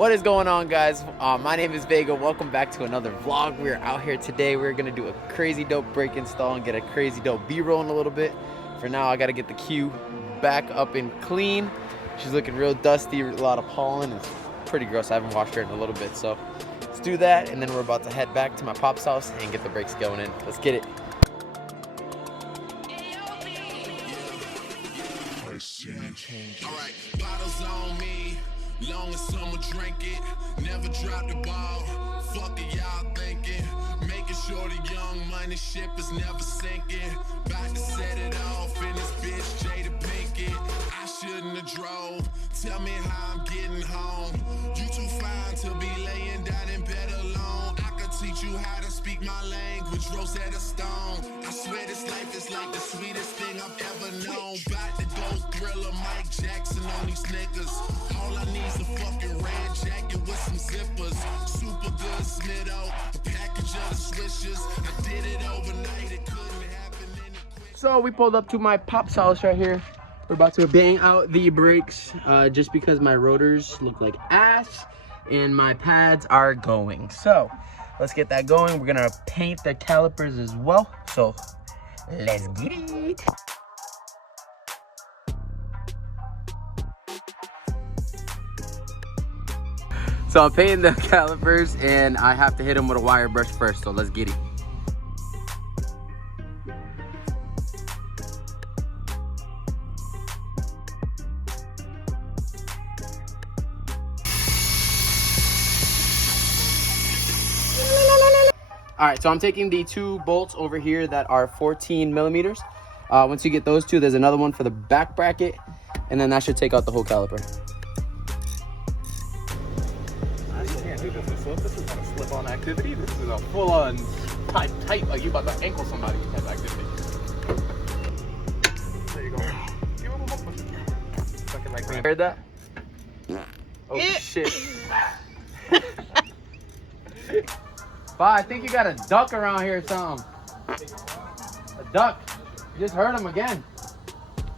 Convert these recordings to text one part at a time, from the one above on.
What is going on, guys? My name is Vega. Welcome back to another vlog. We're out here today. We're gonna do a crazy dope brake install and get a crazy dope B-roll in a little bit. For now, I gotta get the Q back up and clean. She's looking real dusty, a lot of pollen. It's pretty gross. I haven't washed her in a little bit, so let's do that. And then we're about to head back to my pop's house and get the brakes going in. Let's get it. Alright, bottles on me, long as someone drink it, never drop the ball, fuck it y'all thinking, making sure the young money ship is never sinking, about to set it off in this bitch Jada Pinkett, I shouldn't have drove, tell me how I'm getting home, you too fine to be laying down in bed alone, I could teach you how to speak my language, Rosetta Stone, I swear this life is like the sweetest thing I've ever known, about to go Thriller Mike Jackson on these niggas. All I need is a fucking red jacket with some zippers. Super good Smitto, a package of the swishers. I did it overnight, it couldn't happen any quicker. So we pulled up to my pop's house right here. We're about to bang out the brakes just because my rotors look like ass and my pads are going. So let's get that going. We're gonna paint the calipers as well. So let's get it. So I'm painting the calipers and I have to hit them with a wire brush first, so let's get it. All right, so I'm taking the two bolts over here that are 14 millimeters. Once you get those two, there's another one for the back bracket, and then that should take out the whole caliper. This is not a slip-on activity. This is a full-on tight, like you about to ankle somebody type activity. There you go. Give him a push. Fucking like that. Heard that? Oh Yeah. shit. Bah, I think you got a duck around here or something. A duck. You just heard him again.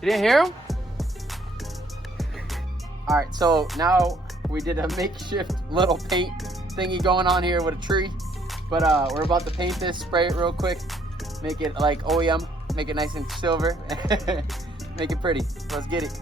You didn't hear him? All right, so now we did a makeshift little paint thingy going on here with a tree, but we're about to paint this, spray it real quick, make it like OEM, make it nice and silver, make it pretty. Let's get it.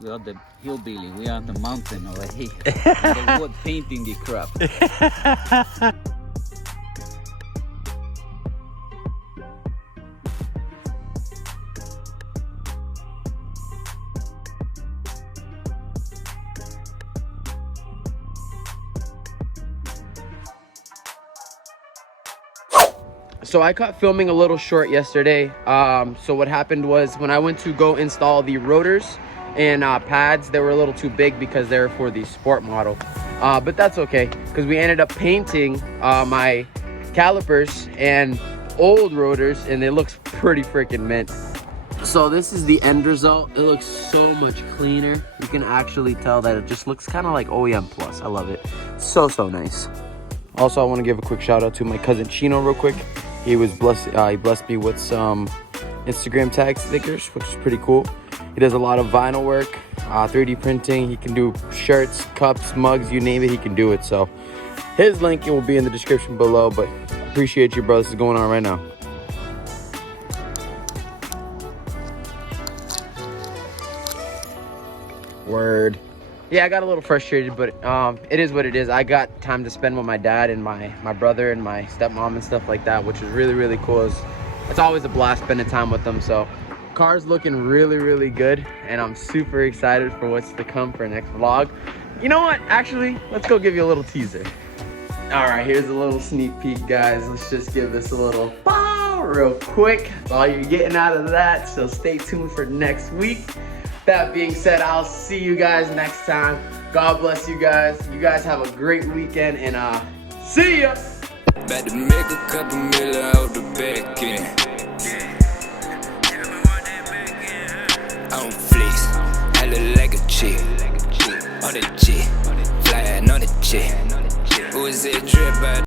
We are the hillbilly, we are the mountain over here. The wood painting the crap. So I cut filming a little short yesterday. So what happened was when I went to go install the rotors and pads, they were a little too big because they were for the sport model. But that's okay, because we ended up painting my calipers and old rotors, and it looks pretty freaking mint. So this is the end result. It looks so much cleaner. You can actually tell that it just looks kind of like OEM Plus. I love it. So nice. Also, I want to give a quick shout out to my cousin Chino real quick. He was blessed. He blessed me with some Instagram tag stickers, which is pretty cool. He does a lot of vinyl work, 3D printing. He can do shirts, cups, mugs, you name it, he can do it. So his link will be in the description below. But appreciate you, bro. This is going on right now. Word. Yeah, I got a little frustrated, but it is what it is. I got time to spend with my dad and my brother and my stepmom and stuff like that, which is really cool. It's always a blast spending time with them. So car's looking really good, and I'm super excited for what's to come for next vlog. You know what? Actually, let's go give you a little teaser. All right, here's a little sneak peek, guys. Let's just give this a little pow real quick while you're getting out of that. So stay tuned for next week. That being said, I'll see you guys next time. God bless you guys. You guys have a great weekend, and see ya. About to make a couple million out the back end. I don't flex, I look like a chick. On the jet, flying on the jet. Who is it drip by?